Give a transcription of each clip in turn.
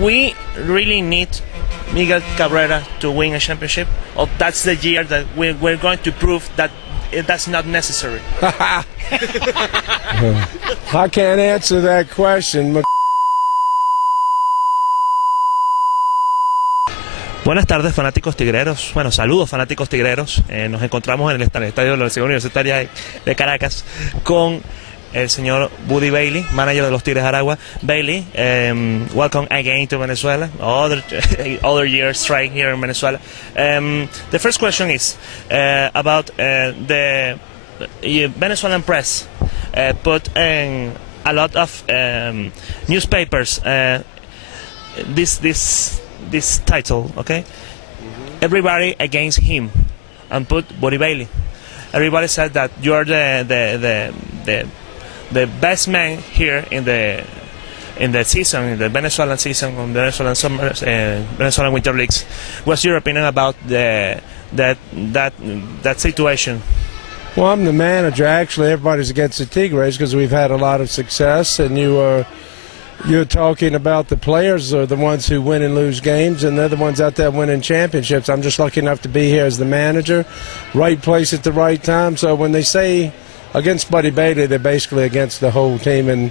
we really need Miguel Cabrera to win a championship, or that's the year that we're going to prove that that's not necessary? I can't answer that question. Buenas tardes, fanáticos tigreros. Bueno, saludos, fanáticos tigreros. Nos encontramos en el estadio de la Universidad Universitaria de Caracas con el señor Buddy Bailey, manager de los Tigres de Aragua. Bailey, welcome again to Venezuela. Other year strike here in Venezuela. The first question is about the Venezuelan press put in a lot of newspapers this title, okay? Everybody against him, and put Buddy Bailey. Everybody said that you are the best man here in the season, in the Venezuelan season, on the Venezuelan summer, Venezuelan winter leagues. What's your opinion about that situation? Well, I'm the manager. Actually, everybody's against the Tigreros because we've had a lot of success, and you're talking about the players are the ones who win and lose games, and they're the ones out there winning championships. I'm just lucky enough to be here as the manager, right place at the right time. So when they say against Buddy Bailey, they're basically against the whole team. And,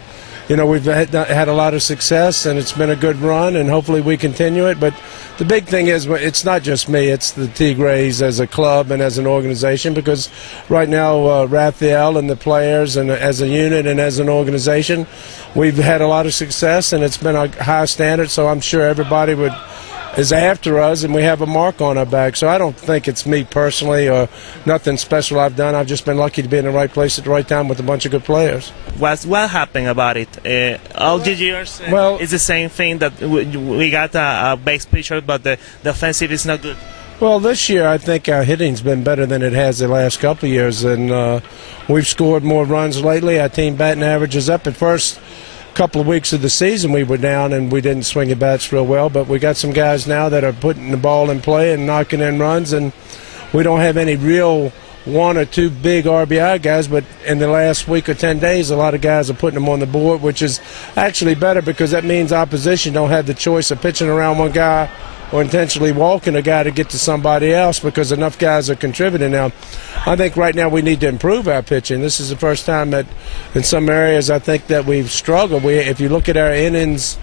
you know, we've had a lot of success, and it's been a good run, and hopefully we continue it. But the big thing is it's not just me. It's the Tigres as a club and as an organization, because right now Rafael and the players and as a unit and as an organization, we've had a lot of success, and it's been a high standard, so I'm sure everybody is after us, and we have a mark on our back. So I don't think it's me personally or nothing special I've done. I've just been lucky to be in the right place at the right time with a bunch of good players. What happened about it? All the years, well, it's the same thing that we got a base pitcher, but the offensive is not good. Well, this year I think our hitting's been better than it has the last couple of years, and we've scored more runs lately. Our team batting average is up. At first couple of weeks of the season we were down and we didn't swing the bats real well, but we got some guys now that are putting the ball in play and knocking in runs, and we don't have any real one or two big RBI guys, but in the last week or 10 days a lot of guys are putting them on the board, which is actually better because that means opposition don't have the choice of pitching around one guy or intentionally walking a guy to get to somebody else, because enough guys are contributing now. I think right now we need to improve our pitching. This is the first time that in some areas I think that we've struggled. If you look at our innings,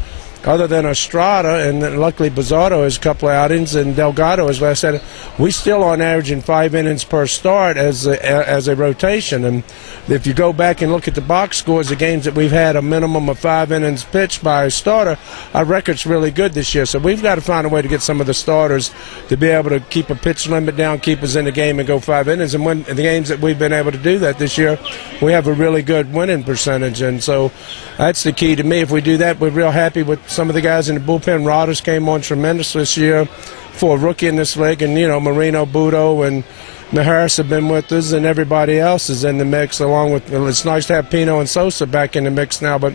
other than Estrada, and then luckily Bizarro has a couple of outings, and Delgado has last outing, we still on averaging 5 innings per start as a rotation. And if you go back and look at the box scores, the games that we've had a minimum of 5 innings pitched by a starter, our record's really good this year. So we've got to find a way to get some of the starters to be able to keep a pitch limit down, keep us in the game, and go 5 innings. And when the games that we've been able to do that this year, we have a really good winning percentage. And so that's the key to me. If we do that, we're real happy with some of the guys in the bullpen. Rodders came on tremendous this year for a rookie in this league, and, you know, Marino, Budo, and Maharis have been with us, and everybody else is in the mix along with, it's nice to have Pino and Sosa back in the mix now, but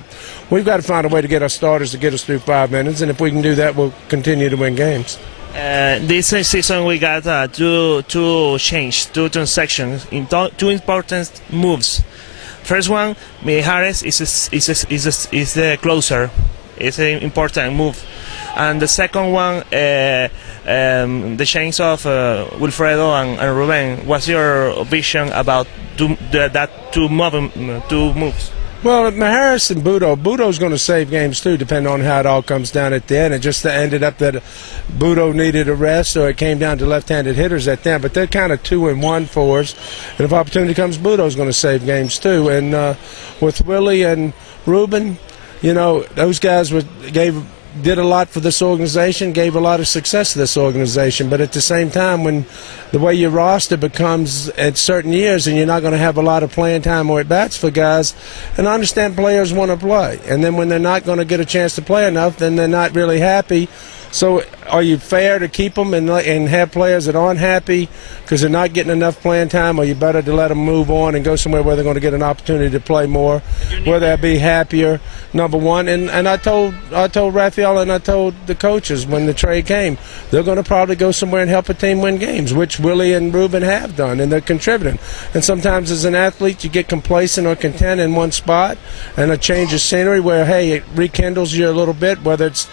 we've got to find a way to get our starters to get us through 5 innings, and if we can do that, we'll continue to win games. This season we got two transactions, two important moves. First one, Mijares is the closer. It's an important move. And the second one, the change of Wilfredo and Ruben. What's your vision about two moves? Well, Maharis and Budo's going to save games too, depending on how it all comes down at the end. It just ended up that Budo needed a rest, so it came down to left-handed hitters at the end. But they're kind of 2-1 for us. And if opportunity comes, Budo's going to save games too. And with Willie and Ruben, you know, those guys did a lot for this organization, gave a lot of success to this organization. But at the same time, when the way your roster becomes at certain years and you're not going to have a lot of playing time or at-bats for guys, and I understand players want to play. And then when they're not going to get a chance to play enough, then they're not really happy. So are you fair to keep them and have players that aren't happy because they're not getting enough playing time, or you better to let them move on and go somewhere where they're going to get an opportunity to play more, where they'll be happier, number one. And I told Rafael and I told the coaches when the trade came, they're going to probably go somewhere and help a team win games, which Willie and Ruben have done, and they're contributing. And sometimes as an athlete you get complacent or content in one spot, and a change of scenery where, hey, it rekindles you a little bit, whether it's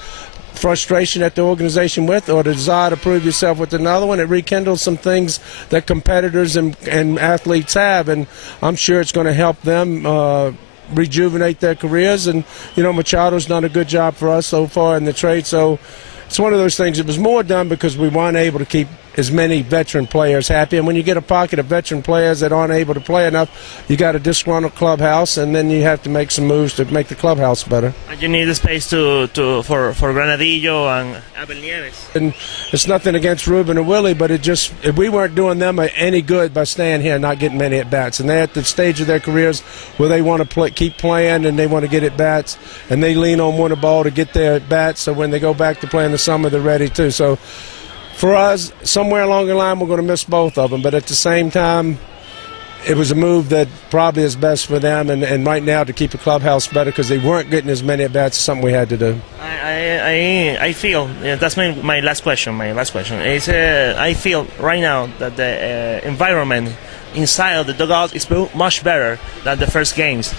frustration at the organization with, or the desire to prove yourself with another one. It rekindles some things that competitors and athletes have, and I'm sure it's going to help them rejuvenate their careers. And Machado's done a good job for us so far in the trade, so it's one of those things. It was more done because we weren't able to keep as many veteran players happy, and when you get a pocket of veteran players that aren't able to play enough, you got a disgruntled clubhouse, and then you have to make some moves to make the clubhouse better. And you need the space for Granadillo and Abel Nieves. And it's nothing against Ruben or Willie, but we weren't doing them any good by staying here and not getting many at bats. And they're at the stage of their careers where they want to keep playing and they want to get at bats, and they lean on winter ball to get their at bats. So when they go back to play in the summer, they're ready too. So for us, somewhere along the line, we're going to miss both of them. But at the same time, it was a move that probably is best for them, and right now to keep the clubhouse better, because they weren't getting as many at-bats, is something we had to do. I feel, that's my last question. My last question is, I feel right now that the environment inside of the dugout is much better than the first games.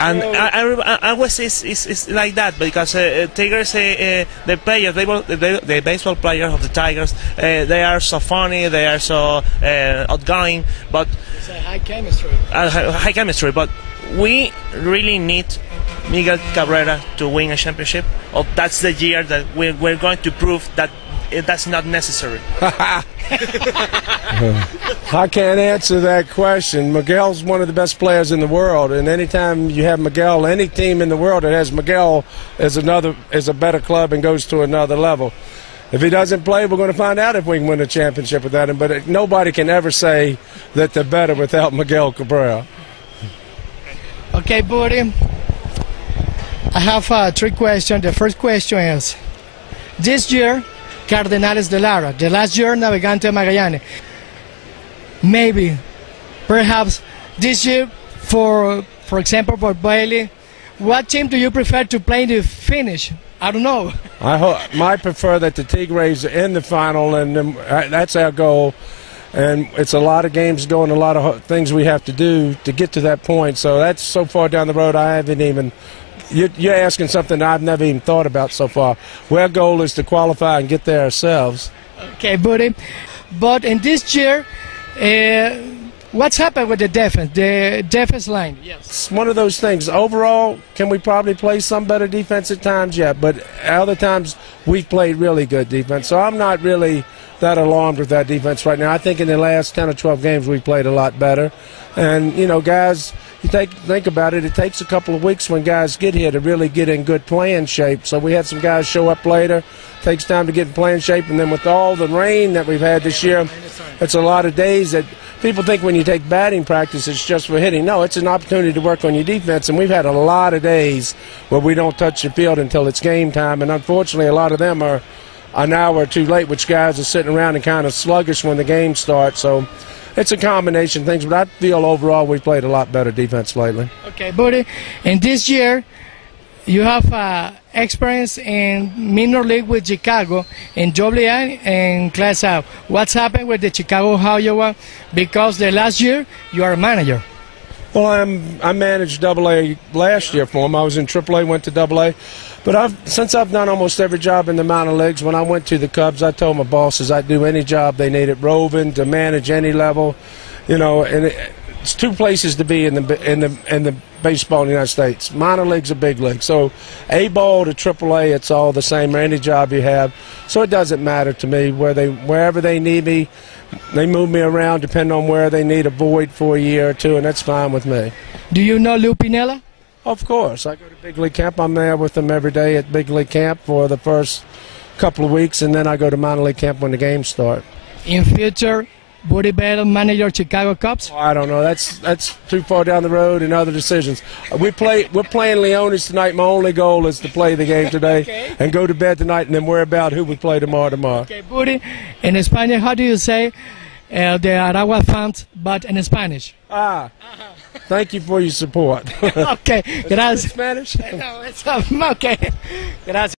And I was it's like that because Tigers, the players, the baseball players of the Tigers, they are so funny, they are so outgoing, but it's a high chemistry. High chemistry, but we really need Miguel Cabrera to win a championship. Or that's the year that we're going to prove that that's not necessary. I can't answer that question. Miguel's one of the best players in the world, and anytime you have Miguel, any team in the world that has Miguel is a better club and goes to another level. If he doesn't play, we're going to find out if we can win a championship without him. But nobody can ever say that they're better without Miguel Cabrera. Okay, Buddy. I have 3 questions. The first question is, this year, Cardenales de Lara, the last year, Navegante Magallanes. Maybe, perhaps, this year, for example, for Bailey, what team do you prefer to play in the finish? I don't know. I might prefer that the Tigreros are in the final, and that's our goal. And it's a lot of games going, a lot of things we have to do to get to that point. So that's so far down the road, I haven't even... You're asking something I've never even thought about so far. Our goal is to qualify and get there ourselves. Okay, Buddy. But in this year, what's happened with the defense line? Yes. It's one of those things. Overall, can we probably play some better defense at times? Yeah, but other times we've played really good defense. So I'm not really that alarmed with that defense right now. I think in the last 10 or 12 games we've played a lot better. And, guys, you think about it, it takes a couple of weeks when guys get here to really get in good playing shape. So we had some guys show up later. It takes time to get in playing shape. And then with all the rain that we've had this year, it's a lot of days that people think when you take batting practice it's just for hitting. No, it's an opportunity to work on your defense. And we've had a lot of days where we don't touch the field until it's game time. And unfortunately, a lot of them are an hour or two late, which guys are sitting around and kind of sluggish when the game starts. So it's a combination of things, but I feel overall we've played a lot better defense lately. Okay, Buddy. And this year, you have experience in minor league with Chicago, in AA and Class A. What's happened with the Chicago Iowa? Because the last year, you are a manager. Well, I managed AA last year for them. I was in AAA, went to AA. But since I've done almost every job in the minor leagues, when I went to the Cubs, I told my bosses I'd do any job they needed, roving, to manage any level, and it's 2 places to be in the baseball in the United States. Minor leagues or big leagues. So A-ball to AAA, it's all the same, or any job you have. So it doesn't matter to me wherever they need me. They move me around depending on where they need a void for a year or 2, and that's fine with me. Do you know Lou Pinella? Of course. I go to Big League Camp. I'm there with them every day at Big League Camp for the first couple of weeks, and then I go to minor league camp when the games start. In future, Woody Bell manager Chicago Cubs? I don't know. That's too far down the road and other decisions. We're playing Leones tonight. My only goal is to play the game today Okay. and go to bed tonight, and then worry about who we play tomorrow. Okay, Woody. In Spanish, how do you say the Aragua fans, but in Spanish? Thank you for your support. Okay, gracias. Spanish? No, it's okay. Gracias.